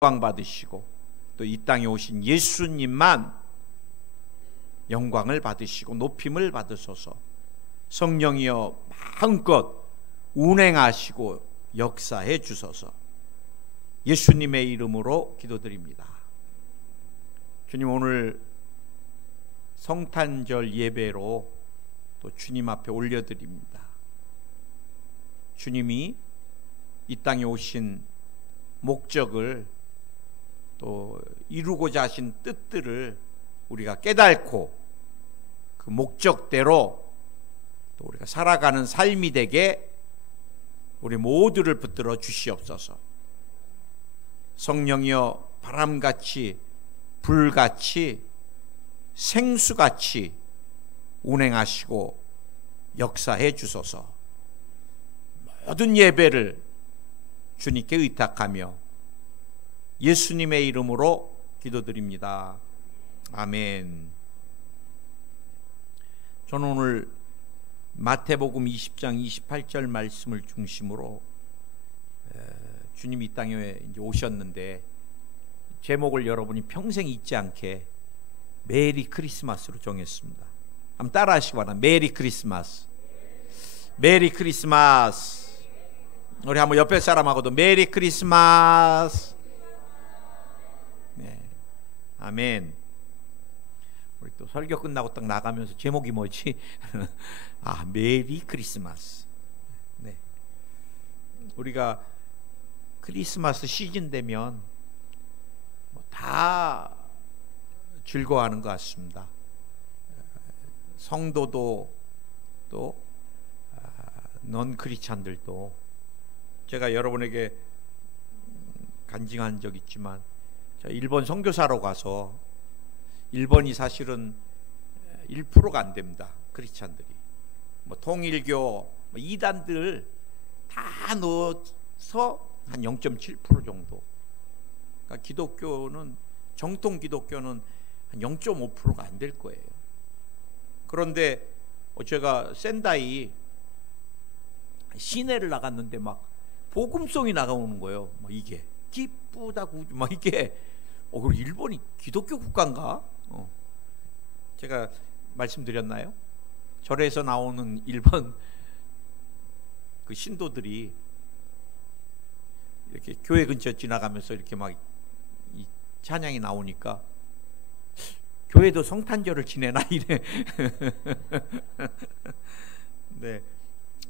영광 받으시고 또 이 땅에 오신 예수님만 영광을 받으시고 높임을 받으소서. 성령이여 마음껏 운행하시고 역사해 주소서. 예수님의 이름으로 기도드립니다. 주님, 오늘 성탄절 예배로 또 주님 앞에 올려드립니다. 주님이 이 땅에 오신 목적을 또 이루고자 하신 뜻들을 우리가 깨닫고 그 목적대로 또 우리가 살아가는 삶이 되게 우리 모두를 붙들어 주시옵소서. 성령이여 바람같이 불같이 생수같이 운행하시고 역사해 주소서. 모든 예배를 주님께 의탁하며 예수님의 이름으로 기도드립니다. 아멘. 저는 오늘 마태복음 20장 28절 말씀을 중심으로 주님이 이 땅에 이제 오셨는데 제목을 여러분이 평생 잊지 않게 메리 크리스마스로 정했습니다. 한번 따라 하시기 바랍니다. 메리 크리스마스. 메리 크리스마스. 우리 한번 옆에 사람하고도 메리 크리스마스. 네. 아멘. 우리 또 설교 끝나고 딱 나가면서 제목이 뭐지? 아, 메리 크리스마스. 네. 우리가 크리스마스 시즌 되면 다 즐거워하는 것 같습니다. 성도도 또 넌 크리스찬들도. 제가 여러분에게 간증한 적 있지만 제가 일본 선교사로 가서 일본이 사실은 1%가 안 됩니다. 크리스찬들이 뭐 통일교 뭐 이단들 다 넣어서 한 0.7% 정도. 그러니까 기독교는 정통 기독교는 한 0.5%가 안 될 거예요. 그런데 제가 센다이 시내를 나갔는데 막 복음송이 나가오는 거예요. 막 이게 기쁘다고 막 이게 그리고 일본이 기독교 국가인가? 제가 말씀드렸나요? 절에서 나오는 일본 그 신도들이 이렇게 교회 근처 지나가면서 이렇게 막 이 찬양이 나오니까 교회도 성탄절을 지내나 이래. 네,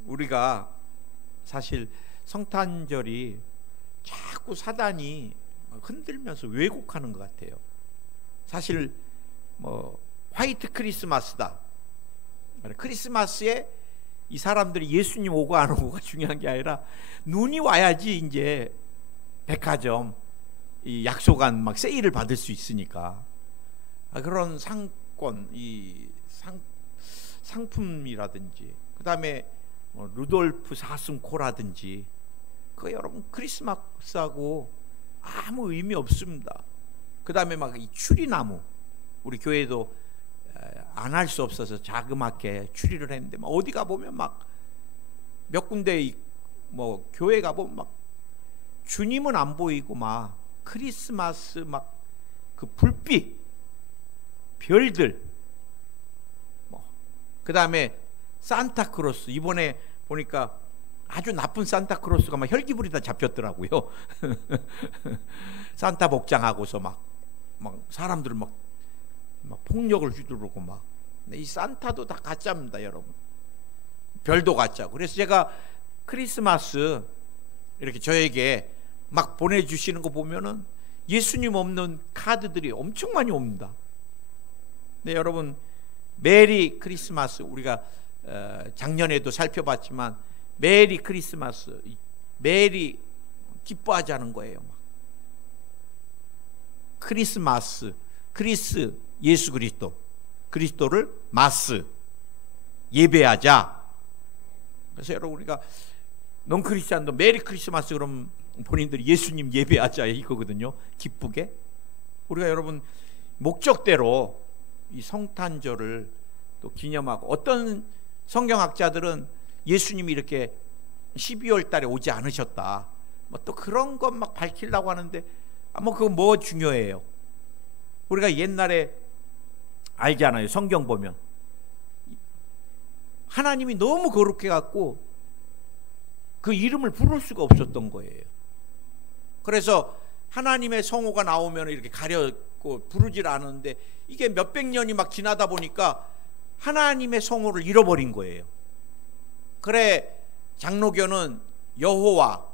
우리가 사실 성탄절이 자꾸 사단이 흔들면서 왜곡하는 것 같아요. 사실 뭐 화이트 크리스마스다. 크리스마스에 이 사람들이 예수님 오고 안 오고가 중요한 게 아니라 눈이 와야지 이제 백화점 이 약속한 막 세일을 받을 수 있으니까 그런 상권, 이 상품이라든지 그 다음에 루돌프 사슴코라든지 그 여러분 크리스마스하고 아무 의미 없습니다. 그 다음에 막 이 추리나무, 우리 교회도 안 할 수 없어서 자그맣게 추리를 했는데 막 어디 가 보면 막 몇 군데 뭐 교회 가 보면 막 주님은 안 보이고 막 크리스마스 막 그 불빛, 별들, 뭐 그 다음에 산타크로스, 이번에 보니까 아주 나쁜 산타크로스가 막 혈기부리다 잡혔더라고요. 산타 복장하고서 막 사람들을 막 폭력을 휘두르고 막. 이 산타도 다 가짜입니다, 여러분. 별도 가짜고. 그래서 제가 크리스마스 이렇게 저에게 막 보내주시는 거 보면은 예수님 없는 카드들이 엄청 많이 옵니다. 네, 여러분, 메리 크리스마스 우리가 작년에도 살펴봤지만 메리 크리스마스, 메리 기뻐하자는 거예요. 막. 크리스마스, 크리스 예수 그리스도, 그리스도를 마스 예배하자. 그래서 여러분 우리가 넌 크리스찬도 메리 크리스마스 그럼 본인들이 예수님 예배하자 이거거든요. 기쁘게. 우리가 여러분 목적대로 이 성탄절을 또 기념하고, 어떤 성경학자들은 예수님이 이렇게 12월 달에 오지 않으셨다 뭐 또 그런 것 막 밝히려고 하는데 그거 뭐 중요해요? 우리가 옛날에 알잖아요. 성경 보면 하나님이 너무 거룩해 갖고 그 이름을 부를 수가 없었던 거예요. 그래서 하나님의 성호가 나오면 이렇게 가렸고 부르질 않았는데, 이게 몇백 년이 막 지나다 보니까 하나님의 성호를 잃어버린 거예요. 그래 장로교는 여호와,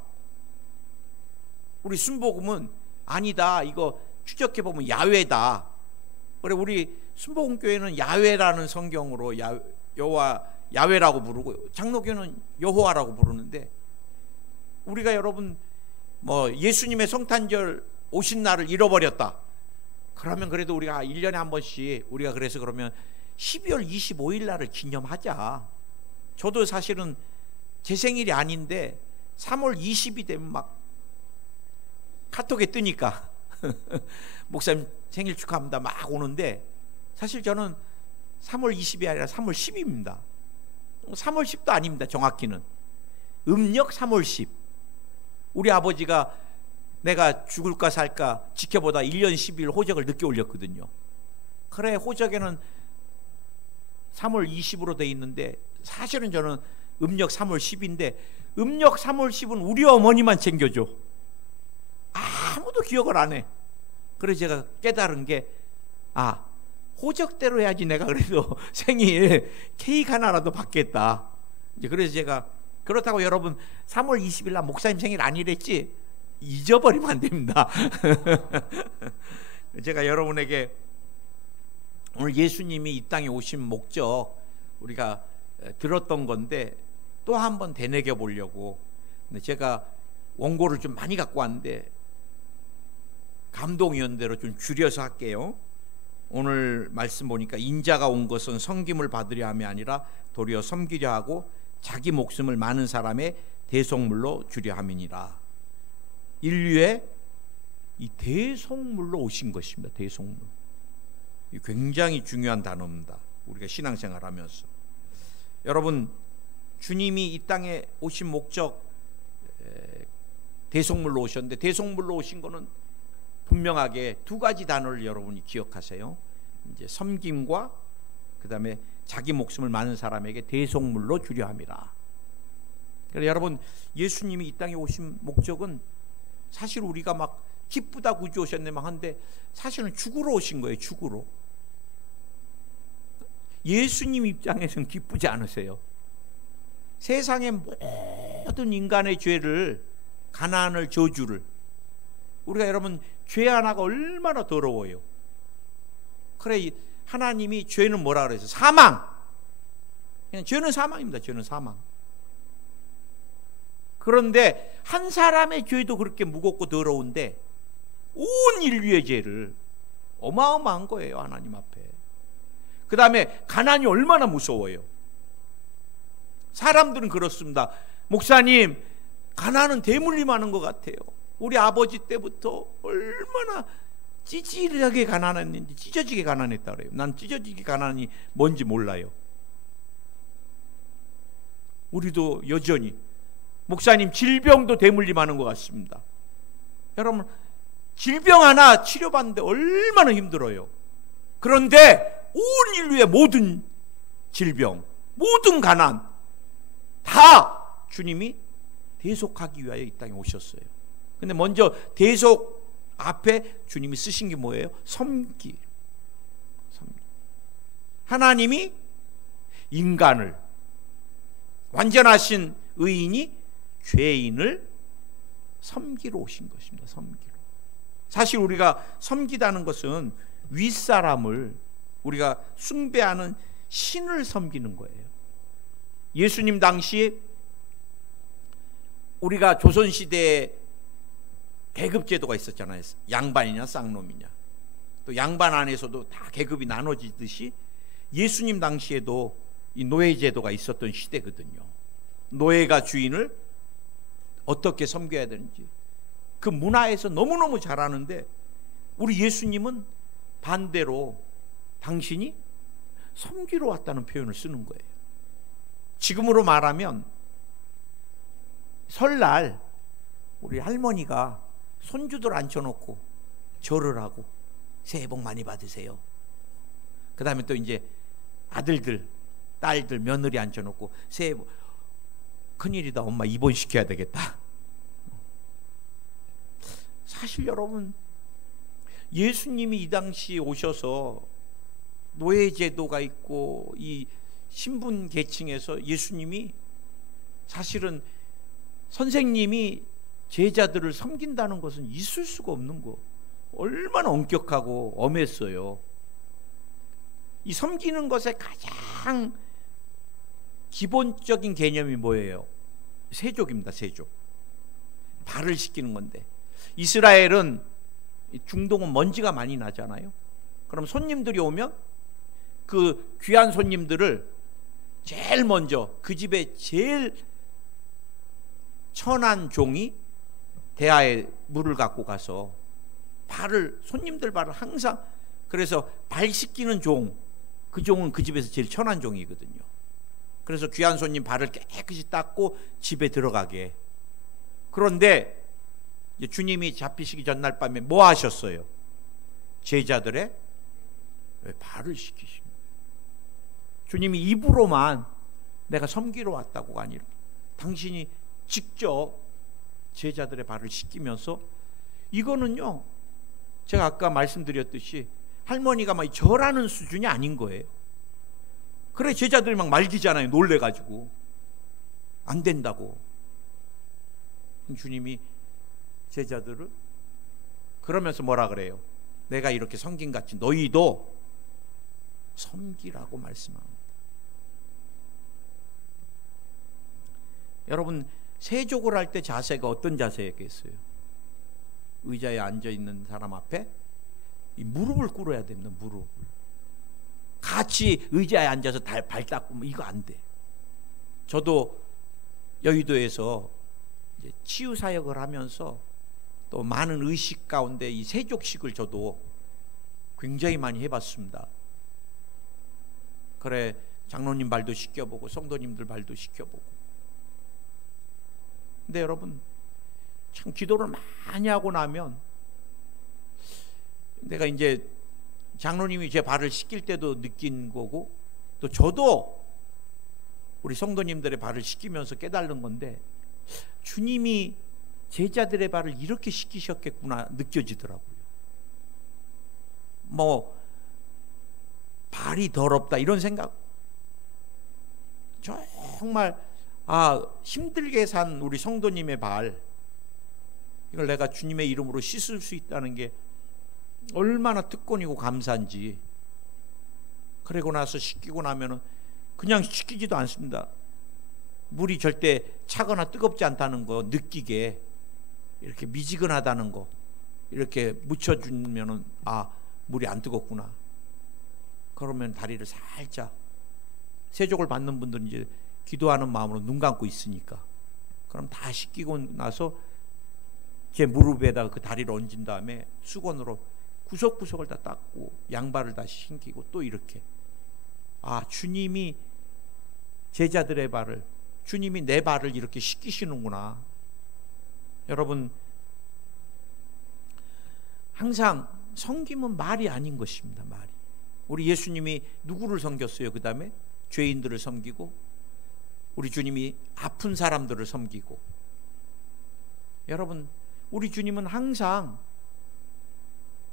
우리 순복음은 아니다, 이거 추적해보면 야훼다. 그래 우리 순복음교회는 야훼라는 성경으로 여호와 야훼라고 부르고, 장로교는 여호와라고 부르는데, 우리가 여러분 예수님의 성탄절 오신 날을 잃어버렸다 그러면 그래도 우리가 1년에 한 번씩, 우리가 그래서 그러면 12월 25일 날을 기념하자. 저도 사실은 제 생일이 아닌데 3월 20이 되면 막 카톡에 뜨니까 목사님 생일 축하합니다 막 오는데, 사실 저는 3월 20이 아니라 3월 10입니다. 3월 10도 아닙니다. 정확히는 음력 3월 10. 우리 아버지가 내가 죽을까 살까 지켜보다 1년 12일 호적을 늦게 올렸거든요. 그래 호적에는 3월 20으로 돼 있는데, 사실은 저는 음력 3월 10인데 음력 3월 10은 우리 어머니만 챙겨줘. 아무도 기억을 안 해. 그래서 제가 깨달은 게, 호적대로 해야지 내가 그래도 생일 케이크 하나라도 받겠다. 이제 그래서 제가, 그렇다고 여러분 3월 20일 날 목사님 생일 아니랬지? 잊어버리면 안 됩니다. 제가 여러분에게 오늘 예수님이 이 땅에 오신 목적 우리가 들었던 건데 또 한번 되새겨 보려고, 제가 원고를 좀 많이 갖고 왔는데 감동위원대로 좀 줄여서 할게요. 오늘 말씀 보니까 인자가 온 것은 섬김을 받으려 함이 아니라 도리어 섬기려 하고 자기 목숨을 많은 사람의 대속물로 주려 함이니라. 인류의 이 대속물로 오신 것입니다. 대속물. 이 굉장히 중요한 단어입니다. 우리가 신앙생활하면서. 여러분, 주님이 이 땅에 오신 목적, 대속물로 오셨는데, 대속물로 오신 거는 분명하게 두 가지 단어를 여러분이 기억하세요. 이제 섬김과 그 다음에 자기 목숨을 많은 사람에게 대속물로 주려 함이라. 그래서 여러분, 예수님이 이 땅에 오신 목적은 사실 우리가 막 기쁘다 구주 오셨네 막 한데, 사실은 죽으러 오신 거예요. 죽으러. 예수님 입장에서는 기쁘지 않으세요. 세상의 모든 인간의 죄를, 가난을, 저주를, 우리가 여러분 죄 하나가 얼마나 더러워요. 그래 하나님이 죄는 뭐라 그래서 사망. 그냥 죄는 사망입니다. 죄는 사망. 그런데 한 사람의 죄도 그렇게 무겁고 더러운데 온 인류의 죄를, 어마어마한 거예요. 하나님 앞에. 그 다음에 가난이 얼마나 무서워요. 사람들은 그렇습니다. 목사님, 가난은 대물림하는 것 같아요. 우리 아버지 때부터 얼마나 찌질하게 가난했는지, 찢어지게 가난했다 그래요. 난 찢어지게 가난이 뭔지 몰라요. 우리도 여전히 목사님 질병도 대물림하는 것 같습니다. 여러분, 질병 하나 치료받는데 얼마나 힘들어요. 그런데 온 인류의 모든 질병, 모든 가난 다 주님이 대속하기 위하여 이 땅에 오셨어요. 근데 먼저 대속 앞에 주님이 쓰신 게 뭐예요? 섬기. 하나님이 인간을, 완전하신 의인이 죄인을 섬기러 오신 것입니다. 섬기러. 사실 우리가 섬기다는 것은 윗사람을, 우리가 숭배하는 신을 섬기는 거예요. 예수님 당시 우리가 조선시대에 계급제도가 있었잖아요. 양반이냐 쌍놈이냐. 또 양반 안에서도 다 계급이 나눠지듯이 예수님 당시에도 이 노예제도가 있었던 시대거든요. 노예가 주인을 어떻게 섬겨야 되는지 그 문화에서 너무너무 잘 아는데, 우리 예수님은 반대로 당신이 섬기러 왔다는 표현을 쓰는 거예요. 지금으로 말하면 설날 우리 할머니가 손주들 앉혀놓고 절을 하고 새해 복 많이 받으세요. 그 다음에 또 이제 아들들, 딸들, 며느리 앉혀놓고 새해 복, 큰일이다, 엄마 입원시켜야 되겠다. 사실 여러분, 예수님이 이 당시 오셔서 노예제도가 있고 이 신분 계층에서 예수님이 사실은 선생님이 제자들을 섬긴다는 것은 있을 수가 없는 거. 얼마나 엄격하고 엄했어요. 이 섬기는 것의 가장 기본적인 개념이 뭐예요? 세족입니다. 세족. 발을 씻기는 건데, 이스라엘은 중동은 먼지가 많이 나잖아요. 그럼 손님들이 오면 그 귀한 손님들을 제일 먼저 그 집에 제일 천한 종이 대야에 물을 갖고 가서 발을, 손님들 발을 항상, 그래서 발 씻기는 종, 그 종은 그 집에서 제일 천한 종이거든요. 그래서 귀한 손님 발을 깨끗이 닦고 집에 들어가게. 그런데 주님이 잡히시기 전날 밤에 뭐 하셨어요? 제자들의 발을 씻기신 거예요. 주님이 입으로만 내가 섬기러 왔다고가 아니라 당신이 직접 제자들의 발을 씻기면서, 이거는요, 제가 아까 말씀드렸듯이 할머니가 막 절하는 수준이 아닌 거예요. 그래 제자들이 막 말기잖아요. 놀래가지고 안 된다고. 주님이 제자들을 그러면서 뭐라 그래요? 내가 이렇게 섬김같이 너희도 섬기라고 말씀합니다. 여러분, 세족을 할 때 자세가 어떤 자세였겠어요? 의자에 앉아있는 사람 앞에 이 무릎을 꿇어야 됩니다. 무릎을. 같이 의자에 앉아서 발 닦고 이거 안 돼. 저도 여의도에서 이제 치유 사역을 하면서 또 많은 의식 가운데 이 세족식을 저도 굉장히 많이 해봤습니다. 그래 장로님 발도 씻겨보고 성도님들 발도 씻겨보고. 근데 여러분, 참 기도를 많이 하고 나면, 내가 이제 장로님이 제 발을 씻길 때도 느낀 거고, 또 저도 우리 성도님들의 발을 씻기면서 깨달은 건데, 주님이 제자들의 발을 이렇게 씻기셨겠구나 느껴지더라고요. 뭐 발이 더럽다 이런 생각, 정말 힘들게 산 우리 성도님의 발, 이걸 내가 주님의 이름으로 씻을 수 있다는 게 얼마나 특권이고 감사한지. 그러고 나서 씻기고 나면은 그냥 씻기지도 않습니다. 물이 절대 차거나 뜨겁지 않다는 거 느끼게, 이렇게 미지근하다는 거 이렇게 묻혀주면은 물이 안 뜨겁구나. 그러면 다리를 살짝, 세족을 받는 분들은 이제 기도하는 마음으로 눈 감고 있으니까, 그럼 다 씻기고 나서 제 무릎에다가 그 다리를 얹은 다음에 수건으로 구석구석을 다 닦고 양발을 다시 신기고, 또 이렇게 주님이 제자들의 발을, 주님이 내 발을 이렇게 씻기시는구나. 여러분, 항상 섬김은 말이 아닌 것입니다. 말이. 우리 예수님이 누구를 섬겼어요? 그 다음에 죄인들을 섬기고, 우리 주님이 아픈 사람들을 섬기고. 여러분, 우리 주님은 항상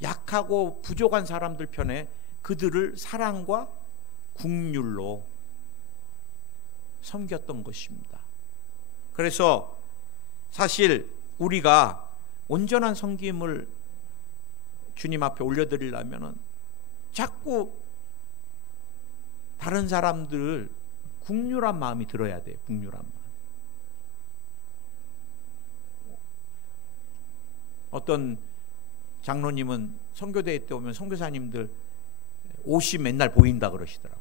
약하고 부족한 사람들 편에 그들을 사랑과 긍휼로 섬겼던 것입니다. 그래서 사실 우리가 온전한 섬김을 주님 앞에 올려드리려면 자꾸 다른 사람들 긍휼한 마음이 들어야 돼요. 긍휼한 마음. 어떤 장로님은 선교대회 때 오면 선교사님들 옷이 맨날 보인다 그러시더라고.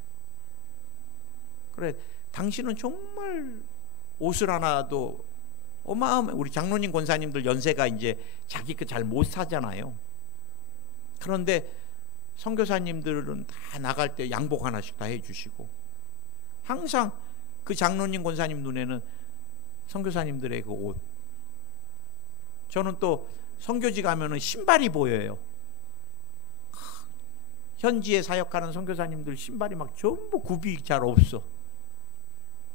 그래, 당신은 정말 옷을 하나도 어마어마해. 우리 장로님 권사님들 연세가 이제 자기 거 잘 못 사잖아요. 그런데 선교사님들은 다 나갈 때 양복 하나씩 다 해주시고, 항상 그 장로님 권사님 눈에는 선교사님들의 그 옷. 저는 또 선교지 가면은 신발이 보여요. 현지에 사역하는 선교사님들 신발이 막 전부 굽이 잘 없어.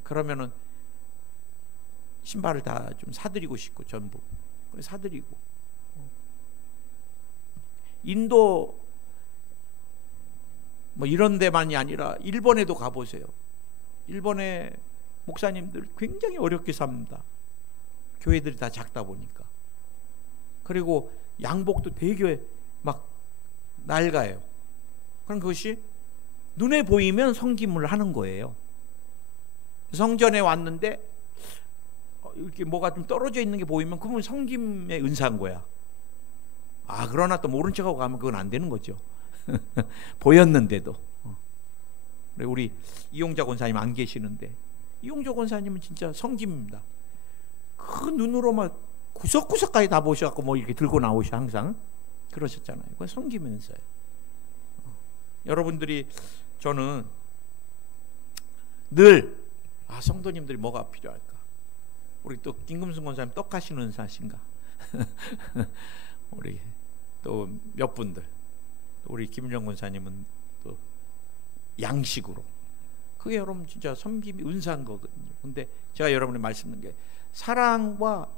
그러면은 신발을 다 좀 사드리고 싶고 전부 사드리고. 인도 뭐 이런 데만이 아니라 일본에도 가보세요. 일본의 목사님들 굉장히 어렵게 삽니다. 교회들이 다 작다 보니까. 그리고 양복도 되게 막 낡아요. 그럼 그것이 눈에 보이면 성김을 하는 거예요. 성전에 왔는데 이렇게 뭐가 좀 떨어져 있는 게 보이면 그건 성김의 은사인 거야. 아, 그러나 또 모른 척하고 가면 그건 안 되는 거죠. 보였는데도. 우리 이용자 권사님 안 계시는데, 이용자 권사님은 진짜 성김입니다. 그 눈으로 막 구석구석까지 다 보셔갖고 뭐 이렇게 들고 나오셔 항상 그러셨잖아요. 그건 성김의 은사예요. 여러분들이, 저는 늘 성도님들이 뭐가 필요할까? 우리 또 김금순 권사님 떡하시는 은사신가? 우리 또 몇 분들, 우리 김윤정 권사님은 또 양식으로. 그게 여러분 진짜 섬김이 은사인 거거든요. 근데 제가 여러분이 말씀드린 게, 사랑과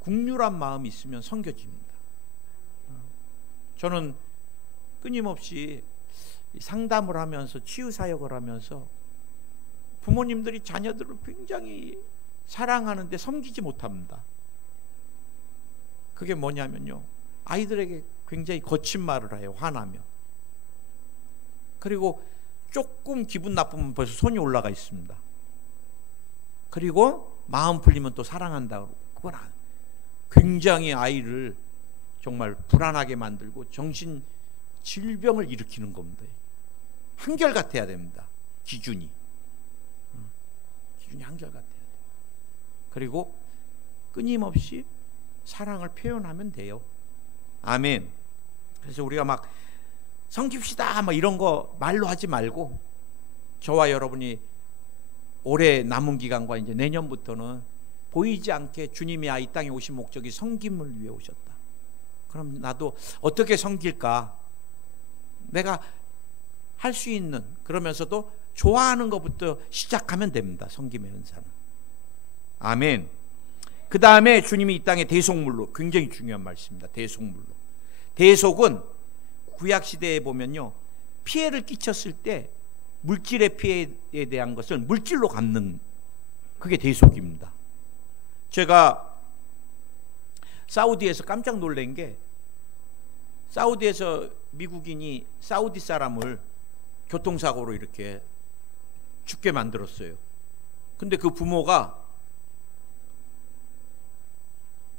국률한 마음이 있으면 섬겨집니다. 저는 끊임없이 상담을 하면서, 치유 사역을 하면서 부모님들이 자녀들을 굉장히 사랑하는데 섬기지 못합니다. 그게 뭐냐면요, 아이들에게 굉장히 거친 말을 해요. 화나면. 그리고 조금 기분 나쁘면 벌써 손이 올라가 있습니다. 그리고 마음 풀리면 또 사랑한다고. 그건 굉장히 아이를 정말 불안하게 만들고 정신 질병을 일으키는 겁니다. 한결같아야 됩니다. 기준이 한결같아야 돼요. 그리고 끊임없이 사랑을 표현하면 돼요. 아멘. 그래서 우리가 막 섬깁시다 막 이런 거 말로 하지 말고, 저와 여러분이 올해 남은 기간과 이제 내년부터는 보이지 않게 주님이 이 땅에 오신 목적이 섬김을 위해 오셨다. 그럼 나도 어떻게 섬길까? 내가 할 수 있는, 그러면서도 좋아하는 것부터 시작하면 됩니다. 섬김의 은사는. 아멘. 그 다음에 주님이 이 땅에 대속물로, 굉장히 중요한 말씀입니다. 대속물로. 대속은 구약시대에 보면요, 피해를 끼쳤을 때 물질의 피해에 대한 것을 물질로 갚는, 그게 대속입니다. 제가 사우디에서 깜짝 놀란 게, 사우디에서 미국인이 사우디 사람을 교통사고로 이렇게 죽게 만들었어요. 근데 그 부모가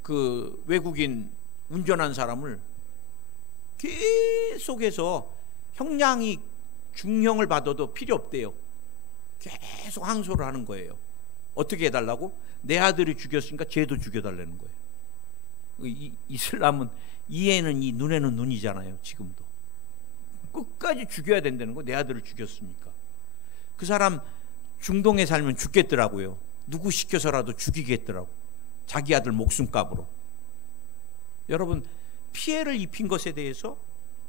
그 외국인 운전한 사람을 계속해서 형량이 중형을 받아도 필요 없대요. 계속 항소를 하는 거예요. 어떻게 해달라고? 내 아들이 죽였으니까 쟤도 죽여달라는 거예요. 이슬람은 이에는 이, 눈에는 눈이잖아요. 지금도 끝까지 죽여야 된다는 거. 내 아들을 죽였으니까. 그 사람 중동에 살면 죽겠더라고요. 누구 시켜서라도 죽이겠더라고. 자기 아들 목숨값으로. 여러분, 피해를 입힌 것에 대해서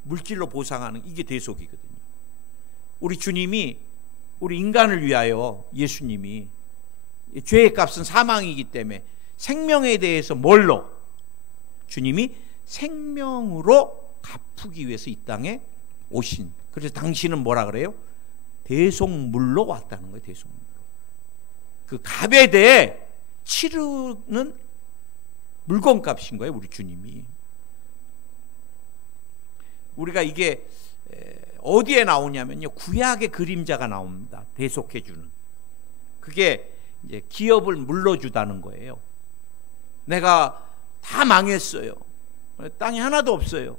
물질로 보상하는, 이게 대속이거든요. 우리 주님이 우리 인간을 위하여, 예수님이 죄의 값은 사망이기 때문에 생명에 대해서 뭘로? 주님이 생명으로 갚기 위해서 이 땅에 오신. 그래서 당신은 뭐라 그래요? 대속물로 왔다는 거예요. 대속물로. 그 값에 대해 치르는 물건값인 거예요. 우리 주님이. 우리가 이게 어디에 나오냐면요, 구약의 그림자가 나옵니다. 대속해주는. 그게 이제 기업을 물러주다는 거예요. 내가 다 망했어요. 땅이 하나도 없어요.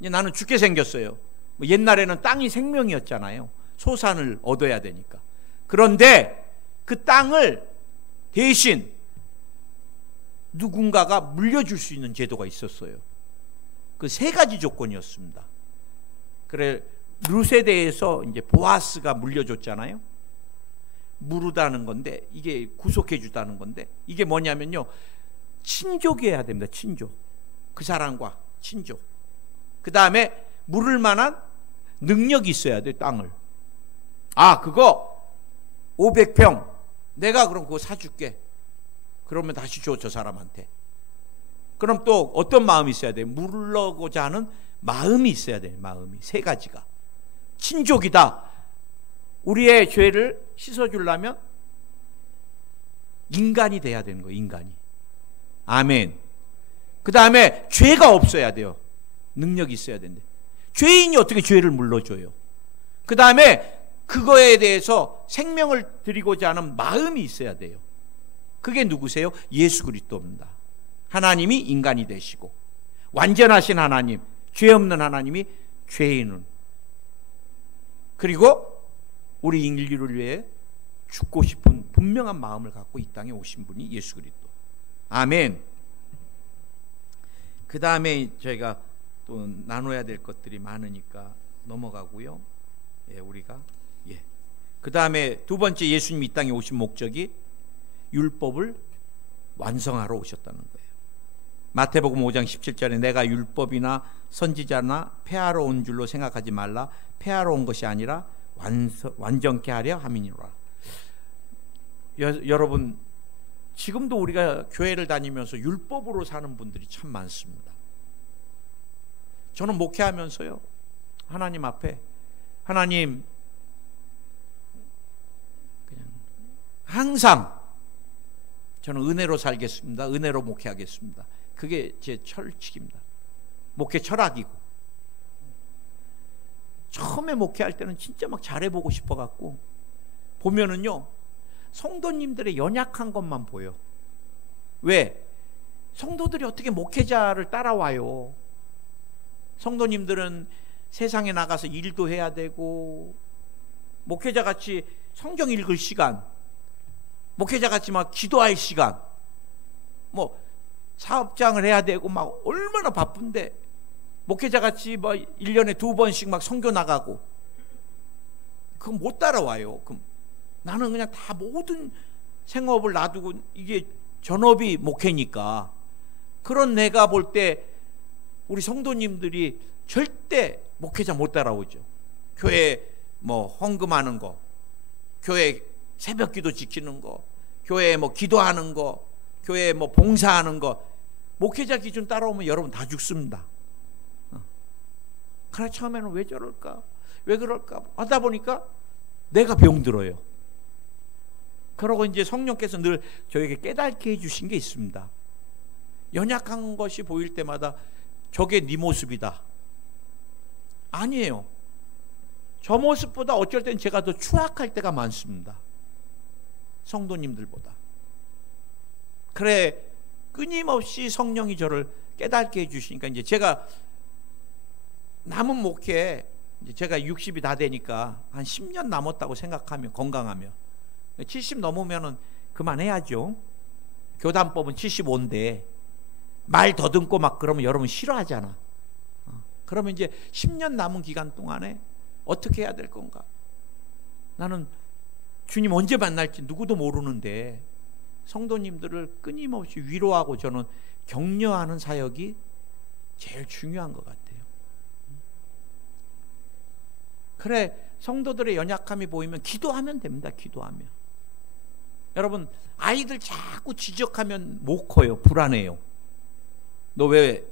이제 나는 죽게 생겼어요. 옛날에는 땅이 생명이었잖아요. 소산을 얻어야 되니까. 그런데 그 땅을 대신 누군가가 물려줄 수 있는 제도가 있었어요. 그 세 가지 조건이었습니다. 그래, 룻에 대해서 이제 보아스가 물려줬잖아요. 무르다는 건데, 이게 구속해 주다는 건데, 이게 뭐냐면요, 친족이어야 됩니다. 친족. 그 사람과 친족. 그 다음에 물을 만한 능력이 있어야 돼. 땅을. 아, 그거 500평 내가 그럼 그거 사줄게. 그러면 다시 줘, 저 사람한테. 그럼 또 어떤 마음이 있어야 돼? 물러고자 하는 마음이 있어야 돼. 마음이 세 가지가. 친족이다. 우리의 죄를 씻어주려면 인간이 돼야 되는 거예요. 인간이. 아멘. 그 다음에 죄가 없어야 돼요. 능력이 있어야 되는데 죄인이 어떻게 죄를 물러줘요? 그 다음에 그거에 대해서 생명을 드리고자 하는 마음이 있어야 돼요. 그게 누구세요? 예수 그리스도입니다. 하나님이 인간이 되시고 완전하신 하나님, 죄 없는 하나님이 죄인은, 그리고 우리 인류를 위해 죽고 싶은 분명한 마음을 갖고 이 땅에 오신 분이 예수 그리스도. 아멘. 그 다음에 저희가 또 나눠야 될 것들이 많으니까 넘어가고요. 우리가 그 다음에 두 번째, 예수님이 이 땅에 오신 목적이 율법을 완성하러 오셨다는 거예요. 마태복음 5장 17절에 내가 율법이나 선지자나 폐하러 온 줄로 생각하지 말라. 폐하러 온 것이 아니라 완전케 하려 함이니라. 여러분, 지금도 우리가 교회를 다니면서 율법으로 사는 분들이 참 많습니다. 저는 목회하면서요, 하나님 앞에, 하나님, 그냥 항상 저는 은혜로 살겠습니다. 은혜로 목회하겠습니다. 그게 제 철칙입니다. 목회 철학이고. 처음에 목회할 때는 진짜 막 잘해보고 싶어갖고 보면은요, 성도님들의 연약한 것만 보여. 왜? 성도들이 어떻게 목회자를 따라와요? 성도님들은 세상에 나가서 일도 해야 되고, 목회자같이 성경 읽을 시간, 목회자같이 막 기도할 시간, 뭐 사업장을 해야 되고 막 얼마나 바쁜데, 목회자같이 뭐 1년에 2번씩 막 선교 나가고, 그거 못 따라와요. 그럼 나는 그냥 다 모든 생업을 놔두고, 이게 전업이 목회니까, 그런 내가 볼 때 우리 성도님들이 절대 목회자 못 따라오죠. 교회 뭐 헌금하는 거, 교회 새벽기도 지키는 거, 교회 뭐 기도하는 거, 교회 뭐 봉사하는 거, 목회자 기준 따라오면 여러분 다 죽습니다. 그러나 처음에는 왜 저럴까, 왜 그럴까 하다 보니까 내가 병들어요. 그러고 이제 성령께서 늘 저에게 깨닫게 해주신 게 있습니다. 연약한 것이 보일 때마다 저게 네 모습이다. 아니에요. 저 모습보다 어쩔 땐 제가 더 추악할 때가 많습니다. 성도님들보다. 그래, 끊임없이 성령이 저를 깨닫게 해주시니까 이제 제가 남은 목회, 이제 제가 60이 다 되니까 한 10년 남았다고 생각하면, 건강하면 70 넘으면은 그만해야죠. 교단법은 75인데 말 더듬고 막 그러면 여러분 싫어하잖아. 그러면 이제 10년 남은 기간 동안에 어떻게 해야 될 건가? 나는 주님 언제 만날지 누구도 모르는데 성도님들을 끊임없이 위로하고 저는 격려하는 사역이 제일 중요한 것 같아요. 그래, 성도들의 연약함이 보이면 기도하면 됩니다. 기도하면. 여러분, 아이들 자꾸 지적하면 못 커요. 불안해요. 너 왜,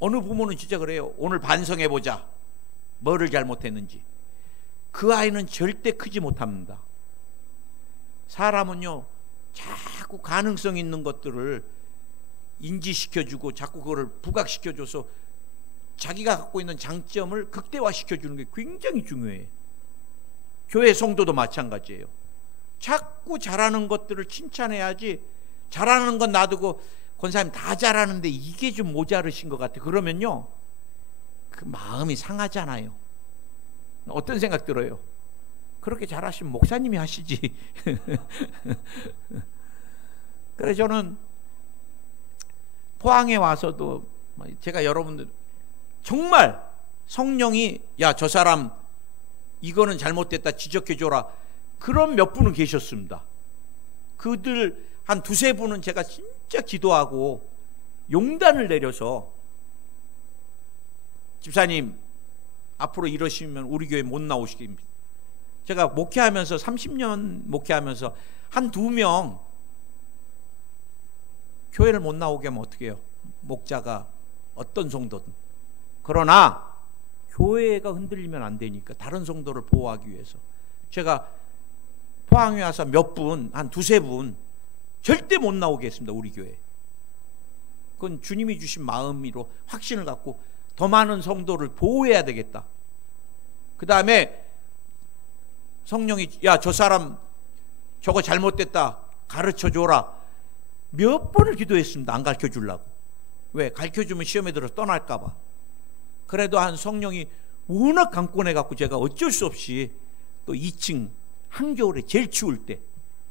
어느 부모는 진짜 그래요. 오늘 반성해보자. 뭐를 잘못했는지. 그 아이는 절대 크지 못합니다. 사람은요, 자꾸 가능성 있는 것들을 인지시켜주고 자꾸 그거를 부각시켜줘서 자기가 갖고 있는 장점을 극대화시켜주는 게 굉장히 중요해요. 교회 성도도 마찬가지예요. 자꾸 잘하는 것들을 칭찬해야지, 잘하는 건 놔두고 권사님 다 잘하는데 이게 좀 모자르신 것 같아. 그러면요, 그 마음이 상하잖아요. 어떤 생각 들어요? 그렇게 잘하시면 목사님이 하시지. 그래, 저는 포항에 와서도 제가 여러분들 정말 성령이 야, 저 사람 이거는 잘못됐다 지적해줘라, 그런 몇 분은 계셨습니다. 그들 한 두세 분은 제가 진짜 기도하고 용단을 내려서 집사님 앞으로 이러시면 우리 교회 못 나오시겠습니다. 제가 목회하면서 30년 목회하면서 한 2명 교회를 못 나오게 하면 어떻게 해요? 목자가 어떤 성도든. 그러나 교회가 흔들리면 안 되니까 다른 성도를 보호하기 위해서 제가 포항에 와서 몇 분, 한 2-3분 절대 못 나오게 했습니다. 우리 교회. 그건 주님이 주신 마음으로 확신을 갖고 더 많은 성도를 보호해야 되겠다. 그 다음에 성령이 야, 저 사람 저거 잘못됐다 가르쳐줘라. 몇 번을 기도했습니다. 안 가르쳐주려고. 왜? 가르쳐주면 시험에 들어서 떠날까 봐. 그래도 한 성령이 워낙 강권해갖고 제가 어쩔 수 없이 또 2층 한겨울에 제일 추울 때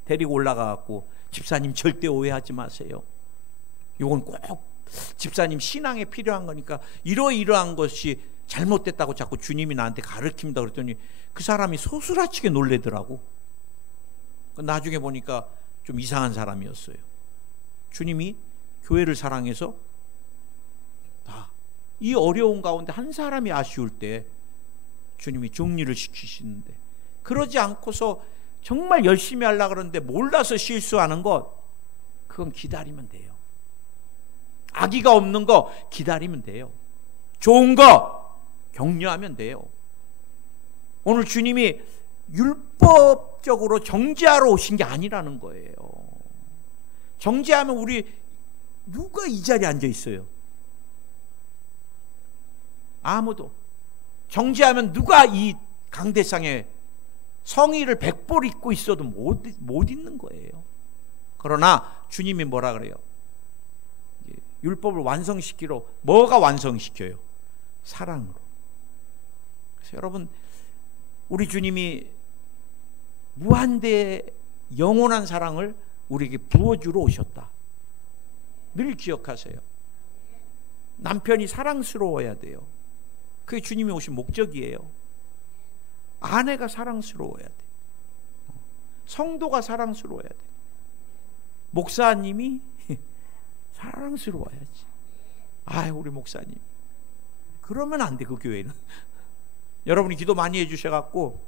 데리고 올라가갖고 집사님 절대 오해하지 마세요. 이건 꼭 집사님 신앙에 필요한 거니까 이러이러한 것이 잘못됐다고 자꾸 주님이 나한테 가르칩니다. 그랬더니 그 사람이 소스라치게 놀래더라고. 나중에 보니까 좀 이상한 사람이었어요. 주님이 교회를 사랑해서 이 어려운 가운데 한 사람이 아쉬울 때 주님이 정리를 시키시는데, 그러지 않고서 정말 열심히 하려고 그러는데 몰라서 실수하는 것, 그건 기다리면 돼요. 악의가 없는 거 기다리면 돼요. 좋은 거 격려하면 돼요. 오늘 주님이 율법적으로 정죄하러 오신 게 아니라는 거예요. 정죄하면 우리 누가 이 자리에 앉아 있어요? 아무도. 정죄하면 누가 이 강대상에 성의를 100벌 입고 있어도 못 있는 거예요. 그러나 주님이 뭐라 그래요? 율법을 완성시키러, 뭐가 완성시켜요? 사랑으로. 그래서 여러분, 우리 주님이 무한대의 영원한 사랑을 우리에게 부어주러 오셨다. 늘 기억하세요. 남편이 사랑스러워야 돼요. 그게 주님이 오신 목적이에요. 아내가 사랑스러워야 돼. 성도가 사랑스러워야 돼. 목사님이 사랑스러워야지. 아유, 우리 목사님. 그러면 안 돼, 그 교회는. 여러분이 기도 많이 해주셔갖고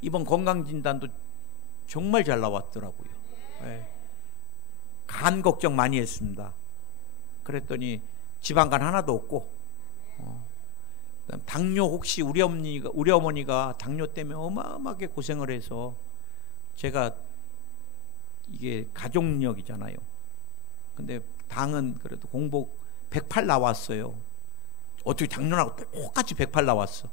이번 건강진단도 정말 잘 나왔더라고요. 네. 간 걱정 많이 했습니다. 그랬더니 지방간 하나도 없고, 당뇨, 혹시 우리 어머니가 당뇨 때문에 어마어마하게 고생을 해서, 제가 이게 가족력이잖아요. 근데 당은 그래도 공복 108 나왔어요. 어떻게 당뇨하고 똑같이 108 나왔어.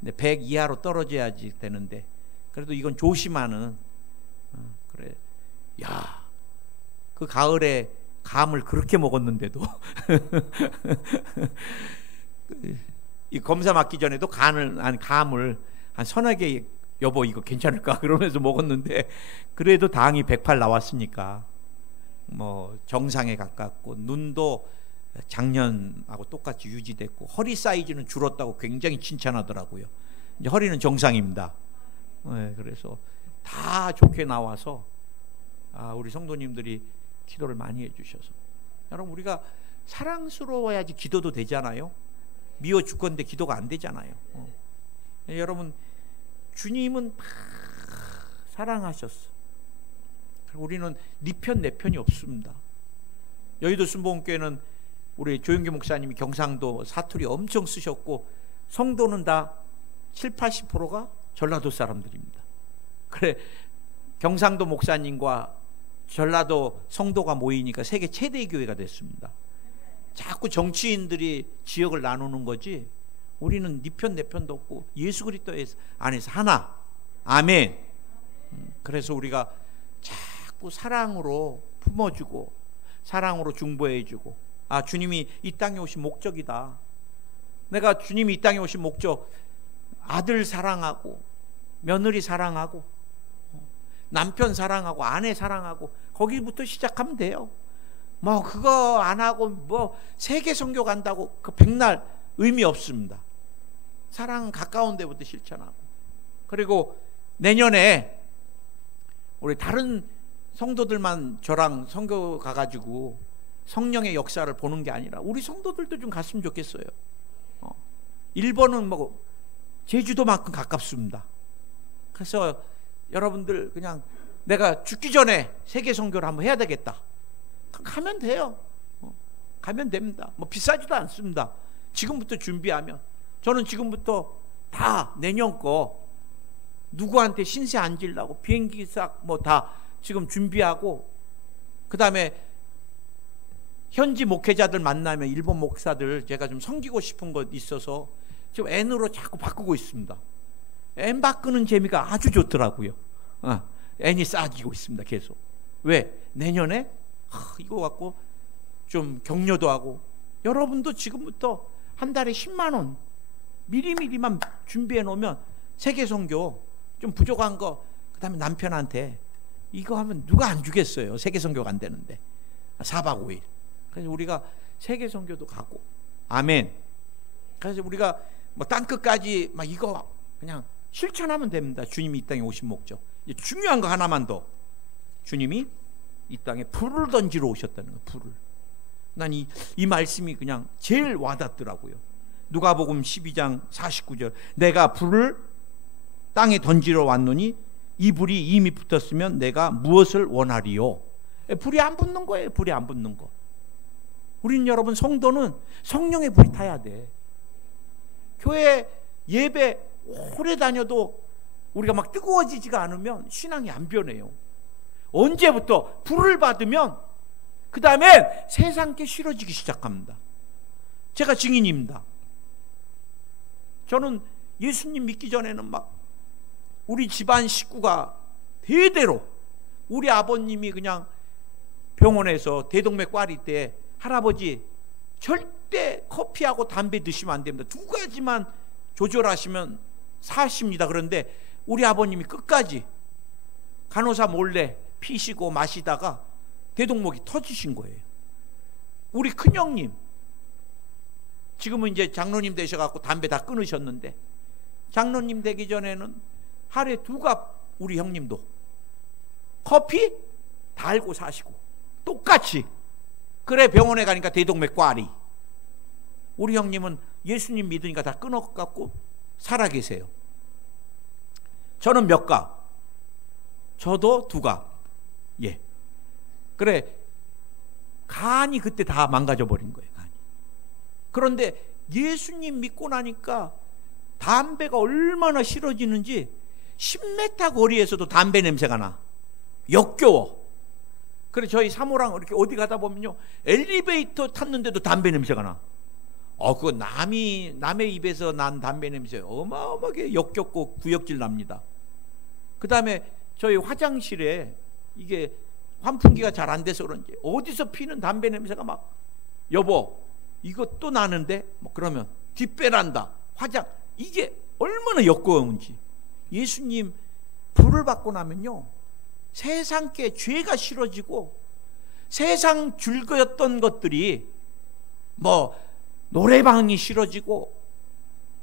근데 100 이하로 떨어져야지 되는데, 그래도 이건 조심하는. 그래, 야, 그 가을에 감을 그렇게 먹었는데도 이 검사 맞기 전에도 감을 한 서너 개, 여보 이거 괜찮을까 그러면서 먹었는데, 그래도 당이 108 나왔으니까 뭐 정상에 가깝고, 눈도 작년하고 똑같이 유지됐고, 허리 사이즈는 줄었다고 굉장히 칭찬하더라고요. 이제 허리는 정상입니다. 네, 그래서 다 좋게 나와서 우리 성도님들이 기도를 많이 해주셔서, 여러분 우리가 사랑스러워야지 기도도 되잖아요. 미워 죽건데 기도가 안 되잖아요. 여러분, 주님은 다 사랑하셨어. 우리는 네 편 내 편이 없습니다. 여의도 순복음교회는 우리 조영기 목사님이 경상도 사투리 엄청 쓰셨고, 성도는 다 70-80%가 전라도 사람들입니다. 그래, 경상도 목사님과 전라도 성도가 모이니까 세계 최대 교회가 됐습니다. 자꾸 정치인들이 지역을 나누는 거지, 우리는 네 편 내 편도 없고 예수 그리스도 안에서 하나. 아멘. 그래서 우리가 자꾸 사랑으로 품어주고 사랑으로 중보해주고, 주님이 이 땅에 오신 목적이다. 내가 주님이 이 땅에 오신 목적, 아들 사랑하고 며느리 사랑하고 남편 사랑하고 아내 사랑하고, 거기부터 시작하면 돼요. 뭐 그거 안 하고 뭐 세계 선교 간다고 그 백날 의미 없습니다. 사랑 가까운 데부터 실천하고, 그리고 내년에 우리 다른 성도들만 저랑 선교 가가지고 성령의 역사를 보는 게 아니라 우리 성도들도 좀 갔으면 좋겠어요. 일본은 뭐 제주도만큼 가깝습니다. 그래서 여러분들 그냥 내가 죽기 전에 세계 선교를 한번 해야 되겠다. 가면 돼요. 가면 됩니다. 뭐 비싸지도 않습니다. 지금부터 준비하면. 저는 지금부터 다 내년 거 누구한테 신세 안 지려고 비행기 싹 뭐 다 지금 준비하고, 그 다음에 현지 목회자들 만나면 일본 목사들 제가 좀 섬기고 싶은 것 있어서 지금 N으로 자꾸 바꾸고 있습니다. N 바꾸는 재미가 아주 좋더라고요. N이 쌓이고 있습니다. 계속. 왜? 내년에 이거 갖고 좀 격려도 하고, 여러분도 지금부터 한 달에 10만 원 미리미리만 준비해 놓으면 세계 선교 좀 부족한 거, 그 다음에 남편한테 이거 하면 누가 안 주겠어요. 세계 선교가 안 되는데 4박 5일. 그래서 우리가 세계 선교도 가고. 아멘. 그래서 우리가 뭐 땅끝까지 막 이거 그냥 실천하면 됩니다. 주님이 이 땅에 오신 목적. 중요한 거 하나만 더. 주님이 이 땅에 불을 던지러 오셨다는 거. 불을. 난 이 말씀이 그냥 제일 와닿더라고요. 누가복음 12장 49절. 내가 불을 땅에 던지러 왔노니 이 불이 이미 붙었으면 내가 무엇을 원하리요? 불이 안 붙는 거예요. 불이 안 붙는 거. 우린 여러분 성도는 성령의 불이 타야 돼. 교회 예배 오래 다녀도 우리가 막 뜨거워지지가 않으면 신앙이 안 변해요. 언제부터 불을 받으면 그 다음에 세상께 싫어지기 시작합니다. 제가 증인입니다. 저는 예수님 믿기 전에는 막 우리 집안 식구가 대대로, 우리 아버님이 그냥 병원에서 대동맥 꽈리 때 할아버지 절대 커피하고 담배 드시면 안 됩니다. 2가지만 조절하시면 사십니다. 그런데 우리 아버님이 끝까지 간호사 몰래 피시고 마시다가 대동맥이 터지신 거예요. 우리 큰형님 지금은 이제 장로님 되셔갖고 담배 다 끊으셨는데, 장로님 되기 전에는 하루에 2갑 우리 형님도 커피 달고 사시고 똑같이. 그래 병원에 가니까 대동맥 꽈리. 우리 형님은 예수님 믿으니까 다 끊어갖고 살아계세요. 저는 몇 갑? 저도 2갑. 예. 그래 간이 그때 다 망가져 버린 거예요. 간이. 그런데 예수님 믿고 나니까 담배가 얼마나 싫어지는지 10m 거리에서도 담배 냄새가 나. 역겨워. 그래 저희 사모랑 이렇게 어디 가다 보면요, 엘리베이터 탔는데도 담배 냄새가 나. 그거 남의 입에서 난 담배 냄새 어마어마하게 역겹고 구역질 납니다. 그 다음에 저희 화장실에 이게 환풍기가 잘 안 돼서 그런지 어디서 피는 담배 냄새가 막, 여보 이거 또 나는데 뭐 그러면 뒷배란다, 화장, 이게 얼마나 역겨운지. 예수님 불을 받고 나면요, 세상께 죄가 싫어지고 세상 즐거웠던 것들이 뭐 노래방이 싫어지고,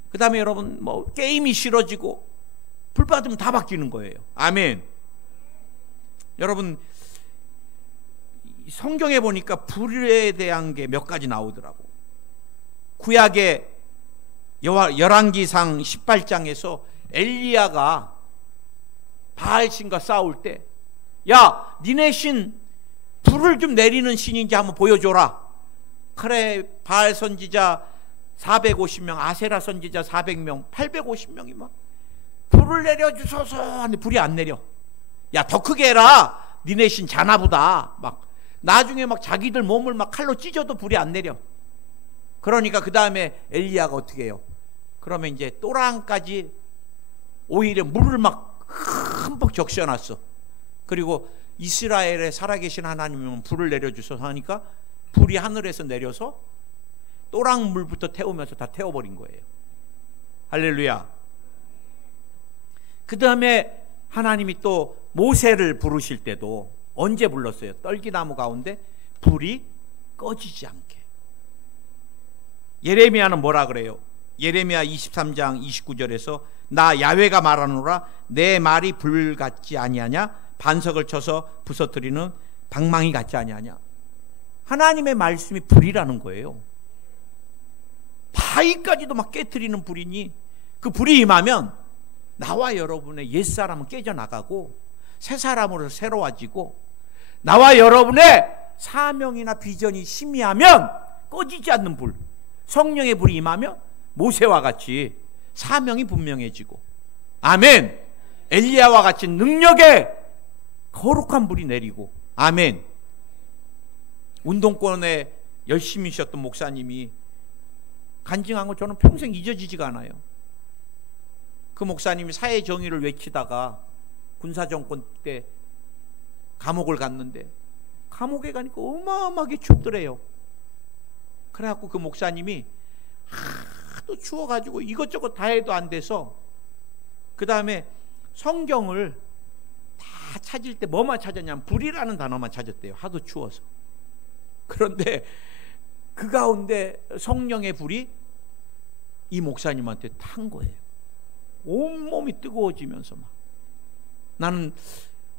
그 다음에 여러분 뭐 게임이 싫어지고, 불 받으면 다 바뀌는 거예요. 아멘. 여러분 성경에 보니까 불에 대한 게 몇 가지 나오더라고. 구약의 열왕기상 18장에서 엘리야가 바알신과 싸울 때, 야 니네 신 불을 좀 내리는 신인지 한번 보여줘라. 그래 바알 선지자 450명, 아세라 선지자 400명, 850명이 막 불을 내려주소서 하는데 불이 안 내려. 야 더 크게 해라, 니네 신 자나보다. 막 나중에 막 자기들 몸을 막 칼로 찢어도 불이 안 내려. 그러니까 그 다음에 엘리야가 어떻게 해요? 그러면 이제 또랑까지 오히려 물을 막 흠뻑 적셔놨어. 그리고 이스라엘에 살아계신 하나님은 불을 내려주셔서 하니까 불이 하늘에서 내려서 또랑 물부터 태우면서 다 태워버린 거예요. 할렐루야. 그 다음에 하나님이 또 모세를 부르실 때도 언제 불렀어요? 떨기나무 가운데 불이 꺼지지 않게. 예레미야는 뭐라 그래요? 예레미야 23장 29절에서 나 야훼가 말하노라 내 말이 불 같지 아니하냐, 반석을 쳐서 부서뜨리는 방망이 같지 아니하냐. 하나님의 말씀이 불이라는 거예요. 바위까지도 막 깨트리는 불이니 그 불이 임하면 나와 여러분의 옛사람은 깨져나가고 새 사람으로 새로워지고 나와 여러분의 사명이나 비전이 희미하면 꺼지지 않는 불, 성령의 불이 임하면 모세와 같이 사명이 분명해지고, 아멘. 엘리야와 같이 능력의 거룩한 불이 내리고, 아멘. 운동권에 열심히 쉬었던 목사님이 간증한 거 저는 평생 잊어지지가 않아요. 그 목사님이 사회 정의를 외치다가 군사정권 때 감옥을 갔는데 감옥에 가니까 어마어마하게 춥더래요. 그래갖고 그 목사님이 하도 추워가지고 이것저것 다 해도 안 돼서 그 다음에 성경을 다 찾을 때 뭐만 찾았냐면 불이라는 단어만 찾았대요. 하도 추워서. 그런데 그 가운데 성령의 불이 이 목사님한테 탄 거예요. 온몸이 뜨거워지면서 막. 나는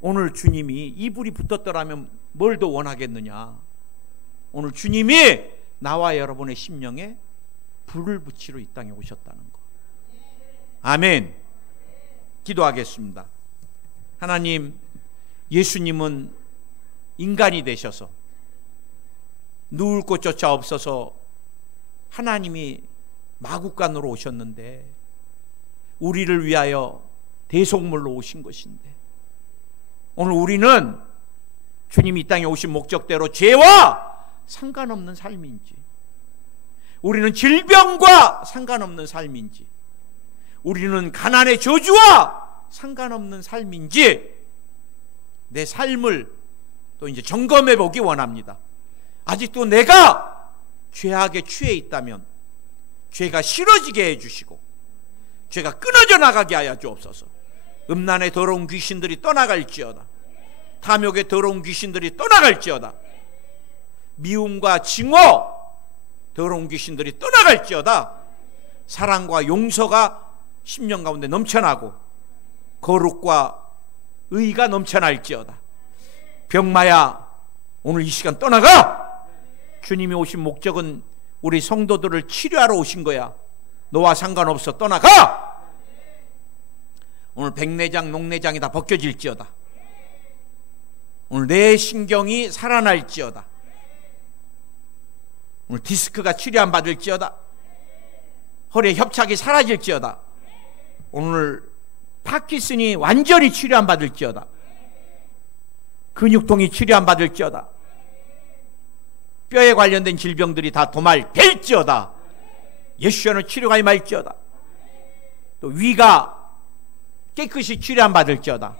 오늘 주님이 이 불이 붙었더라면 뭘 더 원하겠느냐. 오늘 주님이 나와 여러분의 심령에 불을 붙이러 이 땅에 오셨다는 거. 아멘. 기도하겠습니다. 하나님, 예수님은 인간이 되셔서 누울 곳조차 없어서 하나님이 마구간으로 오셨는데 우리를 위하여 대속물로 오신 것인데 오늘 우리는 주님이 이 땅에 오신 목적대로 죄와 상관없는 삶인지, 우리는 질병과 상관없는 삶인지, 우리는 가난의 저주와 상관없는 삶인지 내 삶을 또 이제 점검해 보기 원합니다. 아직도 내가 죄악에 취해 있다면 죄가 싫어지게 해주시고 죄가 끊어져 나가게 하여 주옵소서. 음란의 더러운 귀신들이 떠나갈지어다. 탐욕의 더러운 귀신들이 떠나갈지어다. 미움과 징어 더러운 귀신들이 떠나갈지어다. 사랑과 용서가 심령 가운데 넘쳐나고 거룩과 의가 넘쳐날지어다. 병마야, 오늘 이 시간 떠나가. 주님이 오신 목적은 우리 성도들을 치료하러 오신 거야. 너와 상관없어. 떠나가. 오늘 백내장, 녹내장이 다 벗겨질지어다. 오늘 내 신경이 살아날지어다. 오늘 디스크가 치료 안 받을지어다. 허리에 협착이 사라질지어다. 오늘 파킨슨이 완전히 치료 안 받을지어다. 근육통이 치료 안 받을지어다. 뼈에 관련된 질병들이 다 도말될지어다. 예수님은 치료가 임할지어다. 또 위가 깨끗이 치료 안 받을지어다.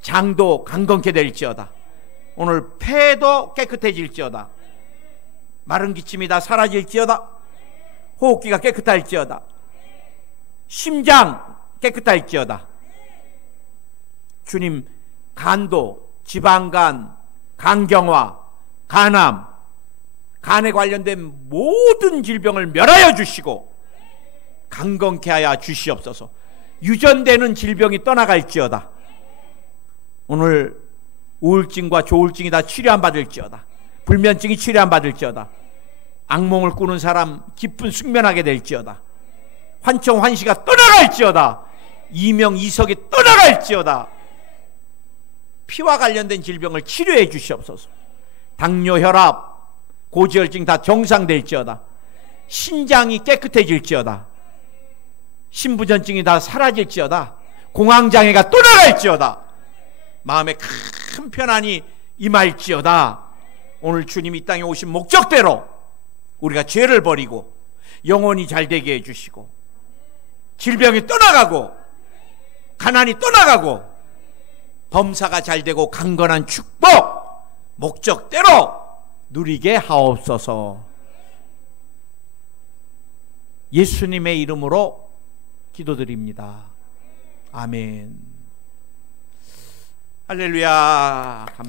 장도 강건케 될지어다. 오늘 폐도 깨끗해질지어다. 마른 기침이 다 사라질지어다. 호흡기가 깨끗할지어다. 심장 깨끗할지어다. 주님, 간도, 지방간, 간경화, 간암, 간에 관련된 모든 질병을 멸하여 주시고 강건케 하여 주시옵소서. 유전되는 질병이 떠나갈지어다. 오늘 우울증과 조울증이 다 치료 안 받을지어다. 불면증이 치료 안 받을지어다. 악몽을 꾸는 사람 기쁜 숙면하게 될지어다. 환청 환시가 떠나갈지어다. 이명 이석이 떠나갈지어다. 피와 관련된 질병을 치료해 주시옵소서. 당뇨, 혈압, 고지혈증 다 정상될지어다. 신장이 깨끗해질지어다. 신부전증이 다 사라질지어다. 공황장애가 떠나갈지어다. 마음에 큰 편안이 임할지어다. 오늘 주님이 이 땅에 오신 목적대로 우리가 죄를 버리고 영혼이 잘되게 해주시고 질병이 떠나가고 가난이 떠나가고 범사가 잘되고 강건한 축복 목적대로 누리게 하옵소서. 예수님의 이름으로 기도드립니다. 아멘. 할렐루야. 감사합니다.